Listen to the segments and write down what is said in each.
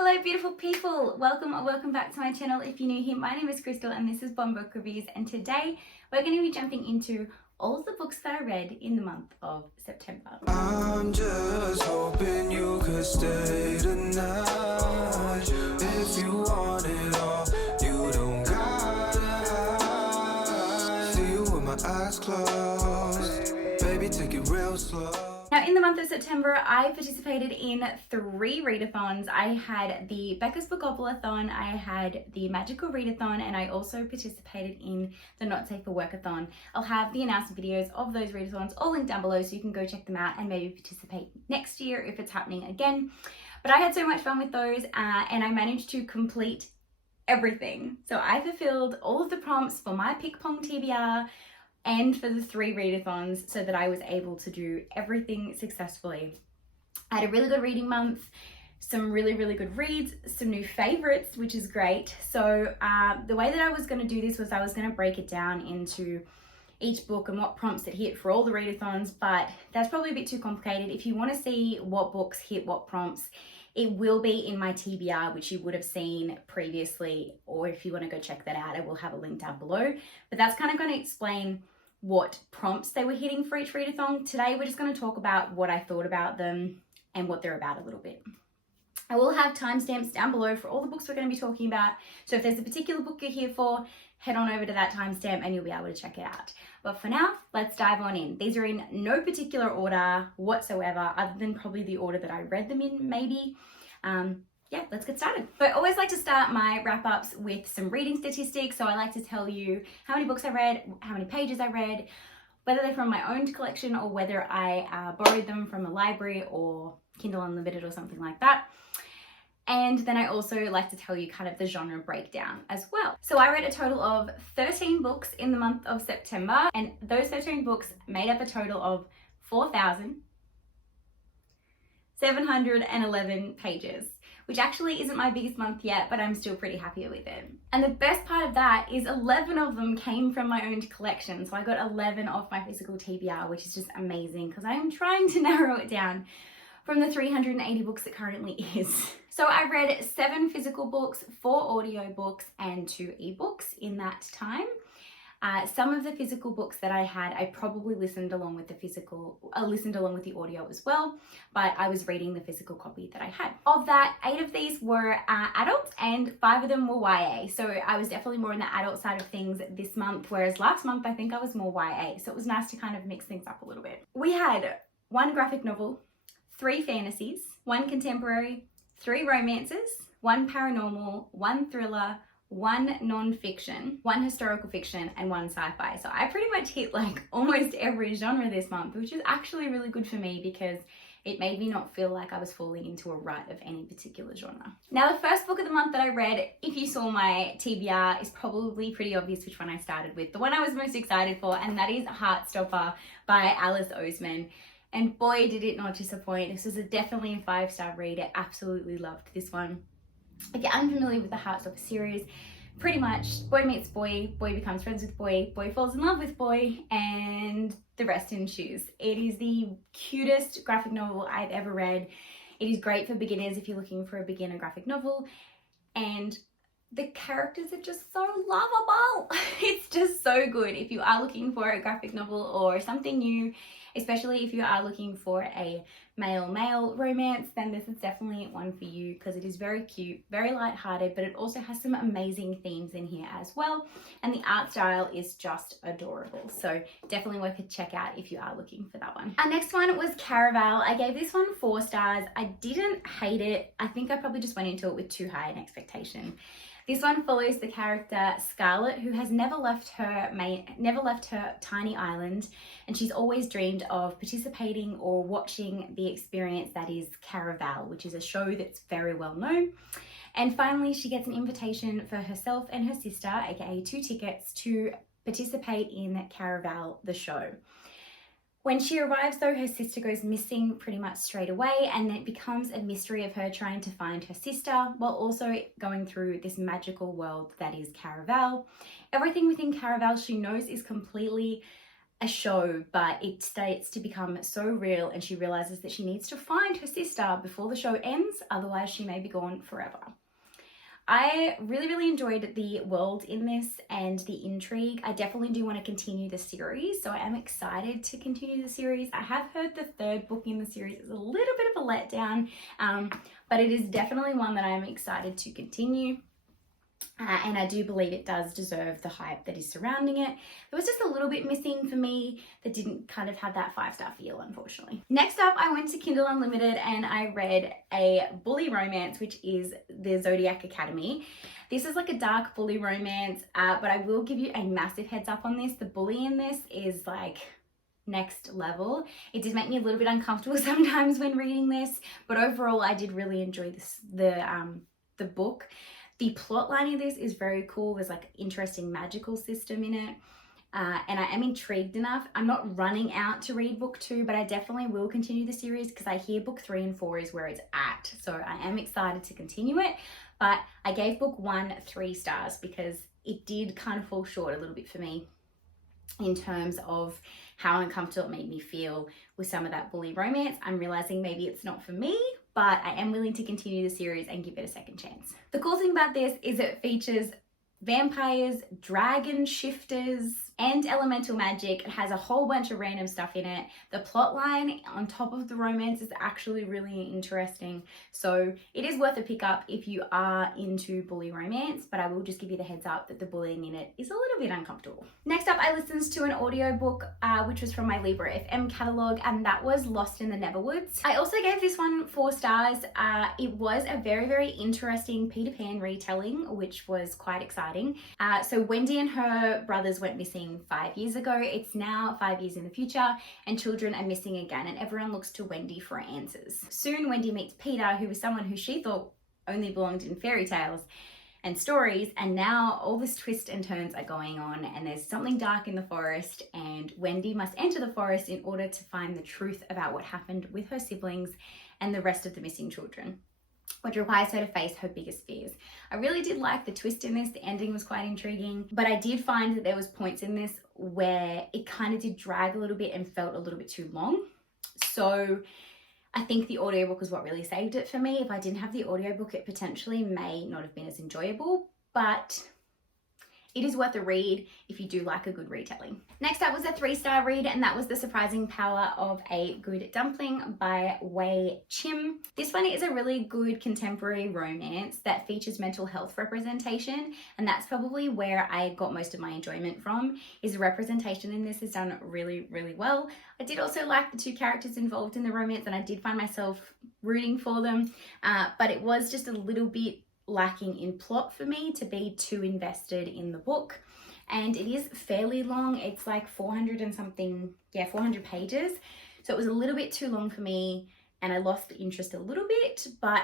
Hello beautiful people, welcome or welcome back to my channel. If you're new here, my name is Crystal and this is Bon Book Reviews, and today we're going to be jumping into all of the books that I read in the month of September. I'm just hoping you could stay tonight. If you want it all, you don't gotta hide. See you with my eyes closed, baby, take it real slow. Now in the month of September, I participated in 3 readathons. I had the Becca's Bookopalathon, I had the Magical Readathon, and I also participated in the Not Safe for Workathon. I'll have the announcement videos of those readathons all linked down below so you can go check them out and maybe participate next year if it's happening again. But I had so much fun with those and I managed to complete everything. So I fulfilled all of the prompts for my Pickpong TBR and for the 3 readathons so that I was able to do everything successfully. I had a really good reading month, some really good reads, some new favorites, which is great. So the way that I was going to do this was I was going to break it down into each book and what prompts it hit for all the readathons, but that's probably a bit too complicated. If you want to see what books hit what prompts, it will be in my TBR, which you would have seen previously, or if you want to go check that out, I will have a link down below. But that's kind of going to explain what prompts they were hitting for each readathon. Today we're just going to talk about what I thought about them and what they're about a little bit. I will have timestamps down below for all the books we're going to be talking about, so if there's a particular book you're here for, head on over to that timestamp and you'll be able to check it out. But for now, let's dive on in. These are in no particular order whatsoever, other than probably the order that I read them in, maybe. Yeah, let's get started. So I always like to start my wrap-ups with some reading statistics. So I like to tell you how many books I read, how many pages I read, whether they're from my own collection or whether I borrowed them from a library or Kindle Unlimited or something like that. And then I also like to tell you kind of the genre breakdown as well. So I read a total of 13 books in the month of September, and those 13 books made up a total of 4,711 pages, which actually isn't my biggest month yet, but I'm still pretty happy with it. And the best part of that is 11 of them came from my own collection. So I got 11 off my physical TBR, which is just amazing because I am trying to narrow it down from the 380 books it currently is. So I read 7 physical books, 4 audio books, and 2 ebooks in that time. Some of the physical books that I had, I probably listened along with the audio as well, but I was reading the physical copy that I had. Of that, 8 of these were adults and 5 of them were YA. So I was definitely more in the adult side of things this month, whereas last month I think I was more YA. So it was nice to kind of mix things up a little bit. We had 1 graphic novel, 3 fantasies, 1 contemporary, 3 romances, 1 paranormal, 1 thriller, 1 non-fiction, 1 historical fiction, and 1 sci-fi. So I pretty much hit like almost every genre this month, which is actually really good for me because it made me not feel like I was falling into a rut of any particular genre. Now the first book of the month that I read, if you saw my TBR, is probably pretty obvious which one I started with. The one I was most excited for, and that is HeartStopper by Alice Oesman. And boy, did it not disappoint. This was definitely a 5-star read. I absolutely loved this one. If you're unfamiliar with the HeartStopper series, pretty much boy meets boy, boy becomes friends with boy, boy falls in love with boy, and the rest ensues. It is the cutest graphic novel I've ever read. It is great for beginners if you're looking for a beginner graphic novel, and the characters are just so lovable. It's just so good if you are looking for a graphic novel or something new, especially if you are looking for a male-male romance, then this is definitely one for you because it is very cute, very light-hearted, but it also has some amazing themes in here as well. And the art style is just adorable. So definitely worth a check out if you are looking for that one. Our next one was Caraval. I gave this one 4 stars. I didn't hate it. I think I probably just went into it with too high an expectation. This one follows the character Scarlett, who has never left her tiny island, and she's always dreamed of participating or watching the experience that is Caraval, which is a show that's very well known. And finally, she gets an invitation for herself and her sister, aka 2 tickets, to participate in Caraval, the show. When she arrives though, her sister goes missing pretty much straight away, and it becomes a mystery of her trying to find her sister while also going through this magical world that is Caraval. Everything within Caraval she knows is completely a show, but it starts to become so real, and she realizes that she needs to find her sister before the show ends, otherwise she may be gone forever. I really enjoyed the world in this and the intrigue. I definitely do want to continue the series, so I am excited to continue the series. I have heard the third book in the series is a little bit of a letdown, but it is definitely one that I am excited to continue. And I do believe it does deserve the hype that is surrounding it. There was just a little bit missing for me that didn't kind of have that 5-star feel, unfortunately. Next up, I went to Kindle Unlimited and I read a bully romance, which is the Zodiac Academy. This is like a dark bully romance, but I will give you a massive heads up on this. The bully in this is like next level. It did make me a little bit uncomfortable sometimes when reading this, but overall I did really enjoy the book. The plot line of this is very cool. There's like interesting magical system in it. And I am intrigued enough. I'm not running out to read book 2, but I definitely will continue the series because I hear book 3 and 4 is where it's at. So I am excited to continue it. But I gave book 1 3 stars because it did kind of fall short a little bit for me in terms of how uncomfortable it made me feel with some of that bully romance. I'm realizing maybe it's not for me, but I am willing to continue the series and give it a second chance. The cool thing about this is it features vampires, dragon shifters, and elemental magic. It has a whole bunch of random stuff in it. The plot line on top of the romance is actually really interesting. So it is worth a pick up if you are into bully romance, but I will just give you the heads up that the bullying in it is a little bit uncomfortable. Next up, I listened to an audiobook, which was from my Libro FM catalog, and that was Lost in the Neverwoods. I also gave this one 4 stars. It was a very interesting Peter Pan retelling, which was quite exciting. So Wendy and her brothers went missing 5 years ago. It's now 5 years in the future and children are missing again, and everyone looks to Wendy for answers. Soon Wendy meets Peter, who was someone who she thought only belonged in fairy tales and stories, and now all this twists and turns are going on and there's something dark in the forest, and Wendy must enter the forest in order to find the truth about what happened with her siblings and the rest of the missing children, which requires her to face her biggest fears. I really did like the twist in this. The ending was quite intriguing, but I did find that there was points in this where it kind of did drag a little bit and felt a little bit too long. So I think the audiobook was what really saved it for me. If I didn't have the audiobook, it potentially may not have been as enjoyable, but it is worth a read if you do like a good retelling. Next up was a 3-star read, and that was The Surprising Power of a Good Dumpling by Chim. This one is a really good contemporary romance that features mental health representation, and that's probably where I got most of my enjoyment from, is the representation in this is done really well. I did also like the 2 characters involved in the romance, and I did find myself rooting for them, but it was just a little bit lacking in plot for me to be too invested in the book, and it is fairly long. It's like 400 and something, 400 pages, so it was a little bit too long for me and I lost the interest a little bit. But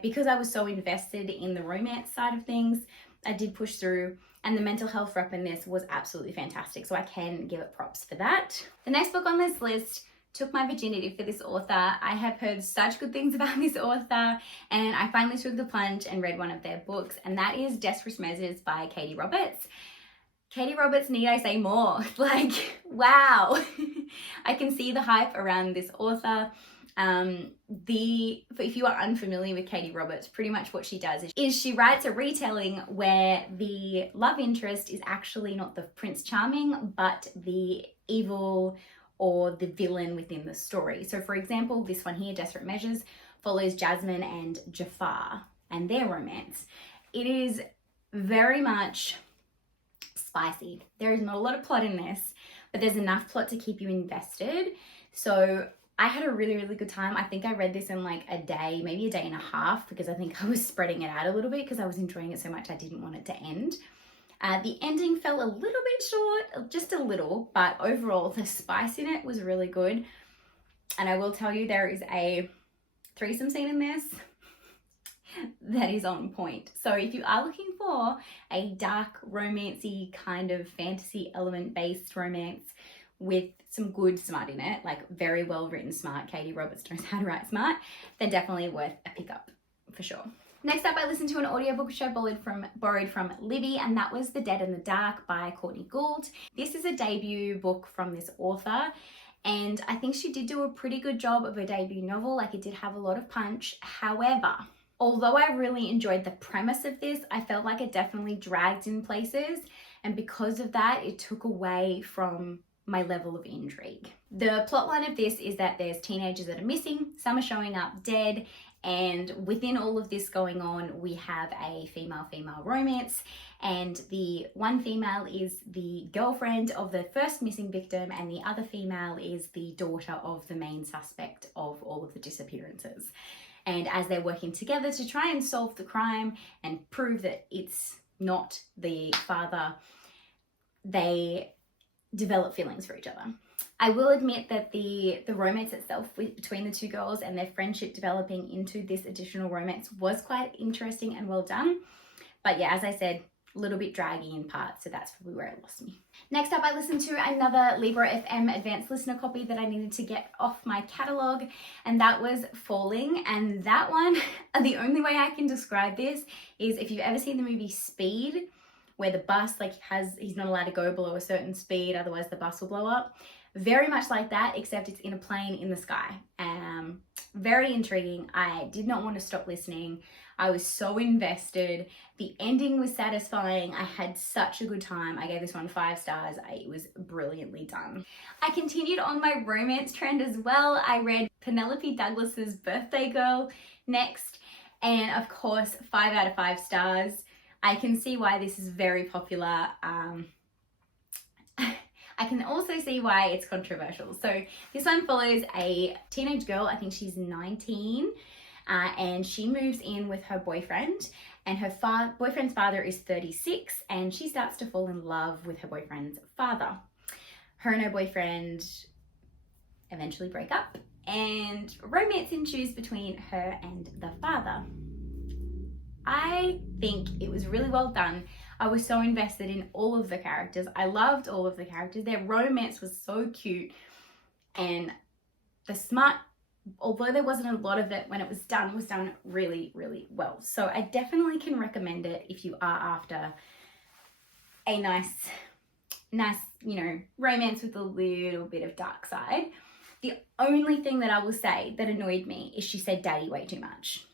because I was so invested in the romance side of things, I did push through, and the mental health rep in this was absolutely fantastic, so I can give it props for that. The next book on this list took my virginity for this author. I have heard such good things about this author, and I finally took the plunge and read one of their books, and that is Desperate Measures by Katee Roberts. Katee Roberts, need I say more? Like, wow. I can see the hype around this author. If you are unfamiliar with Katee Roberts, pretty much what she does is she writes a retelling where the love interest is actually not the Prince Charming, but the evil or the villain within the story. So for example, this one here, Desperate Measures, follows Jasmine and Jafar and their romance. It is very much spicy. There is not a lot of plot in this, but there's enough plot to keep you invested. So I had a really good time. I think I read this in like a day, maybe a day and a half, because I think I was spreading it out a little bit because I was enjoying it so much I didn't want it to end. The ending fell a little bit short, just a little, but overall the spice in it was really good. And I will tell you, there is a threesome scene in this that is on point. So if you are looking for a dark, romancy kind of fantasy element based romance with some good smart in it, like very well written smart, Katee Roberts knows how to write smart, then definitely worth a pickup for sure. Next up, I listened to an audiobook which I borrowed from Libby, and that was The Dead in the Dark by Courtney Gould. This is a debut book from this author, and I think she did do a pretty good job of a debut novel. Like, it did have a lot of punch. However, although I really enjoyed the premise of this, I felt like it definitely dragged in places, and because of that, it took away from my level of intrigue. The plotline of this is that there's teenagers that are missing, some are showing up dead, and within all of this going on, we have a female-female romance, and the one female is the girlfriend of the first missing victim, and the other female is the daughter of the main suspect of all of the disappearances. And as they're working together to try and solve the crime and prove that it's not the father, they develop feelings for each other. I will admit that the romance itself between the two girls and their friendship developing into this additional romance was quite interesting and well done. But yeah, as I said, a little bit draggy in parts, so that's probably where it lost me. Next up, I listened to another Libro FM advanced listener copy that I needed to get off my catalogue, and that was Falling. And that one, the only way I can describe this is if you've ever seen the movie Speed, where the bus he's not allowed to go below a certain speed, otherwise the bus will blow up. Very much like that, except it's in a plane in the sky. Very intriguing. I did not want to stop listening. I was so invested. The ending was satisfying. I had such a good time. I gave this one 5 stars. It was brilliantly done. I continued on my romance trend as well. I read Penelope Douglas's Birthday Girl next, and of course 5 out of 5 stars. I can see why this is very popular. I can also see why it's controversial. So this one follows a teenage girl, I think she's 19, and she moves in with her boyfriend, and her boyfriend's father is 36, and she starts to fall in love with her boyfriend's father. Her and her boyfriend eventually break up, and romance ensues between her and the father. I think it was really well done. I was so invested in all of the characters. I loved all of the characters. Their romance was so cute, and the smart, although there wasn't a lot of it when it was done really, really well. So I definitely can recommend it if you are after a nice, romance with a little bit of dark side. The only thing that I will say that annoyed me is she said daddy way too much.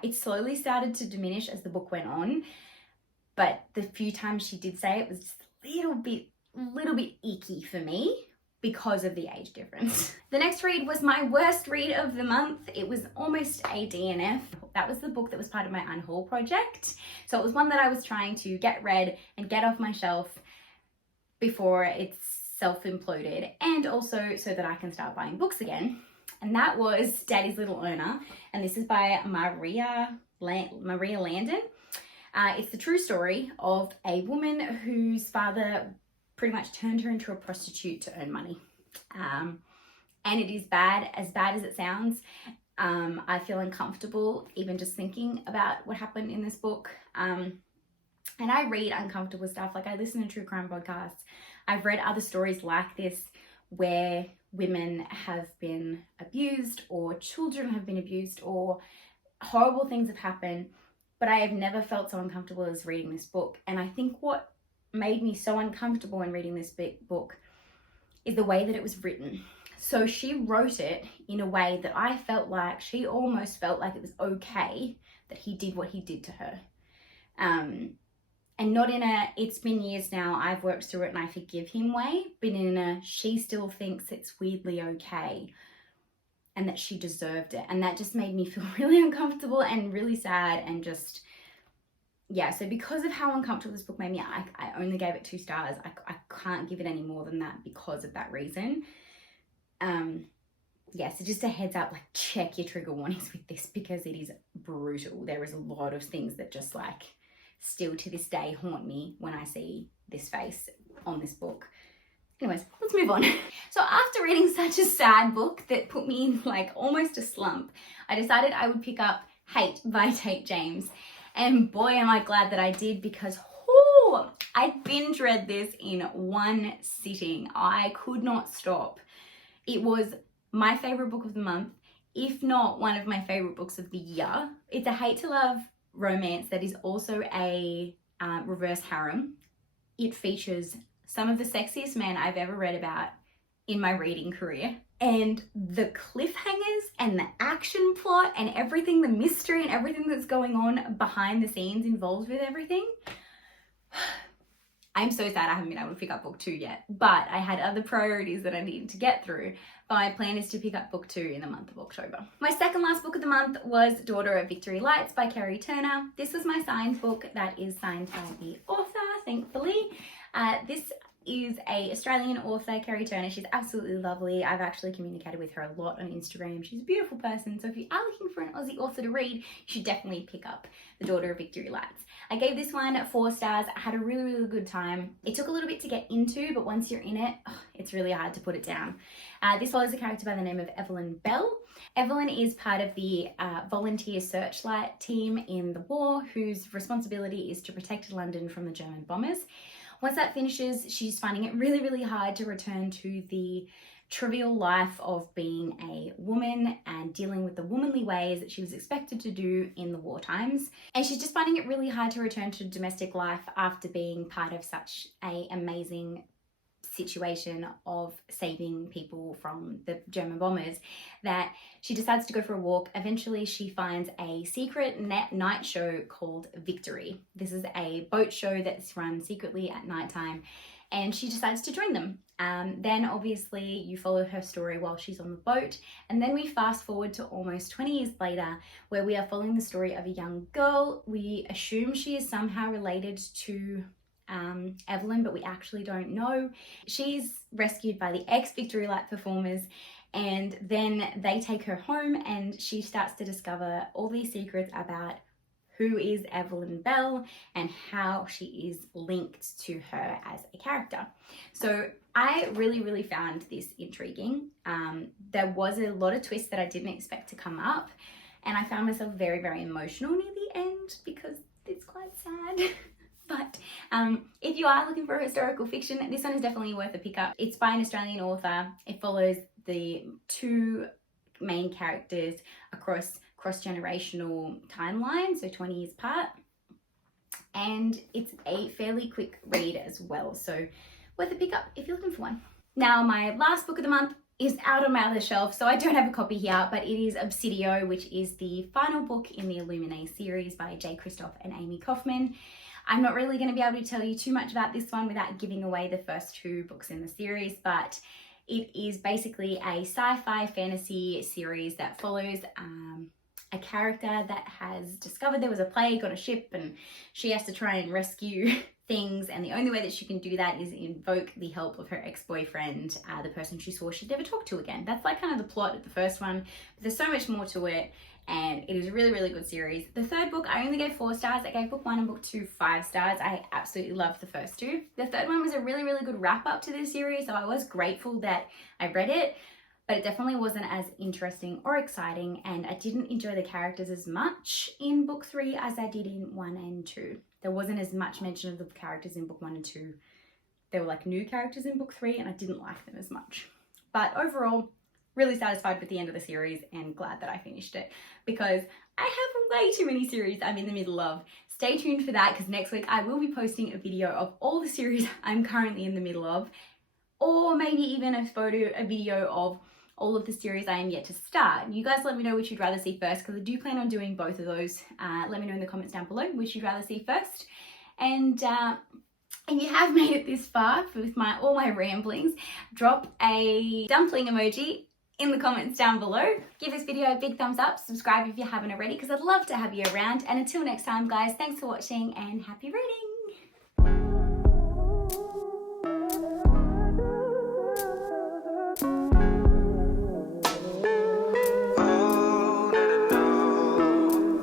It slowly started to diminish as the book went on, but the few times she did say it was just a little bit icky for me because of the age difference. The next read was my worst read of the month. It was almost a DNF. That was the book that was part of my unhaul project. So it was one that I was trying to get read and get off my shelf before it's self-imploded, and also so that I can start buying books again. And that was Daddy's Little Owner, and this is by Maria Landon. It's the true story of a woman whose father pretty much turned her into a prostitute to earn money. And it is as bad as it sounds. I feel uncomfortable even just thinking about what happened in this book. And I read uncomfortable stuff. Like, I listen to true crime podcasts. I've read other stories like this where women have been abused or children have been abused or horrible things have happened, but I have never felt so uncomfortable as reading this book. And I think what made me so uncomfortable in reading this book is the way that it was written. So she wrote it in a way that I felt like she almost felt like it was okay that he did what he did to her. And not in a, it's been years now, I've worked through it and I forgive him way, but in a, she still thinks it's weirdly okay and that she deserved it. And that just made me feel really uncomfortable and really sad, and just, yeah. So because of how uncomfortable this book made me, I only gave it 2 stars. I can't give it any more than that because of that reason. Yeah, so just a heads up, like, check your trigger warnings with this because it is brutal. There is a lot of things that just like still to this day haunt me when I see this face on this book. Anyways, let's move on. So after reading such a sad book that put me in like almost a slump, I decided I would pick up Hate by Tate James. And boy, am I glad that I did, because I binge read this in one sitting. I could not stop. It was my favorite book of the month. if not one of my favorite books of the year. It's a hate to love romance that is also a reverse harem. It features some of the sexiest men I've ever read about in my reading career. And the cliffhangers and the action plot and everything, the mystery and everything that's going on behind the scenes involved with everything. I'm so sad I haven't been able to pick up book 2 yet, but I had other priorities that I needed to get through. But my plan is to pick up book 2 in the month of October. My second last book of the month was Daughter of Victory Lights by Kerri Turner. This was my signed book that is signed by the author, thankfully. This is a Australian author, Kerri Turner. She's absolutely lovely. I've actually communicated with her a lot on Instagram. She's a beautiful person. So if you are looking for an Aussie author to read, you should definitely pick up The Daughter of Victory Lights. I gave this one 4 stars. I had a really, really good time. It took a little bit to get into, but once you're in it, it's really hard to put it down. This follows a character by the name of Evelyn Bell. Evelyn is part of the volunteer searchlight team in the war, whose responsibility is to protect London from the German bombers. Once that finishes, she's finding it really, really hard to return to the trivial life of being a woman and dealing with the womanly ways that she was expected to do in the war times. And she's just finding it really hard to return to domestic life after being part of such an amazing situation of saving people from the German bombers, that she decides to go for a walk. Eventually she finds a secret night show called Victory. This is a boat show that's run secretly at nighttime, and she decides to join them. Then obviously you follow her story while she's on the boat, and then we fast forward to almost 20 years later, where we are following the story of a young girl. We assume she is somehow related to Evelyn, but we actually don't know. She's rescued by the ex-Victory Light performers, and then they take her home, and she starts to discover all these secrets about who is Evelyn Bell and how she is linked to her as a character. So I really, really found this intriguing. There was a lot of twists that I didn't expect to come up, and I found myself very, very emotional near the end because it's quite sad. But if you are looking for historical fiction, this one is definitely worth a pick up. It's by an Australian author. It follows the 2 main characters across cross-generational timelines, so 20 years apart. And it's a fairly quick read as well, so worth a pick up if you're looking for one. Now, my last book of the month is out on my other shelf, so I don't have a copy here, but it is Obsidio, which is the final book in the Illuminae series by Kristoff and Amie Kaufman. I'm not really going to be able to tell you too much about this one without giving away the first 2 books in the series, but it is basically a sci-fi fantasy series that follows a character that has discovered there was a plague on a ship, and she has to try and rescue things, and the only way that she can do that is invoke the help of her ex-boyfriend, the person she swore she'd never talk to again. That's like kind of the plot of the first one, but there's so much more to it, and it is a really, really good series. The third book, I only gave 4 stars. I gave book 1 and book 2 5 stars. I absolutely loved the first 2. The third one was a really, really good wrap up to this series, so I was grateful that I read it, but it definitely wasn't as interesting or exciting, and I didn't enjoy the characters as much in book 3 as I did in 1 and 2. There wasn't as much mention of the characters in book 1 and 2. There were like new characters in book 3, and I didn't like them as much. But overall, really satisfied with the end of the series and glad that I finished it, because I have way too many series I'm in the middle of. Stay tuned for that, because next week I will be posting a video of all the series I'm currently in the middle of, or maybe even a video of all of the series I am yet to start. You guys let me know which you'd rather see first, because I do plan on doing both of those. Let me know in the comments down below which you'd rather see first. And if you have made it this far with all my ramblings, drop a dumpling emoji in the comments down below. Give this video a big thumbs up, subscribe if you haven't already, because I'd love to have you around. And until next time, guys, thanks for watching and happy reading.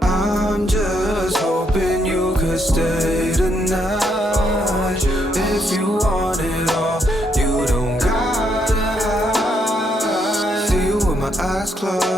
I'm just hoping you could stay tonight. If you want it all, you don't gotta hide. See you with my eyes closed.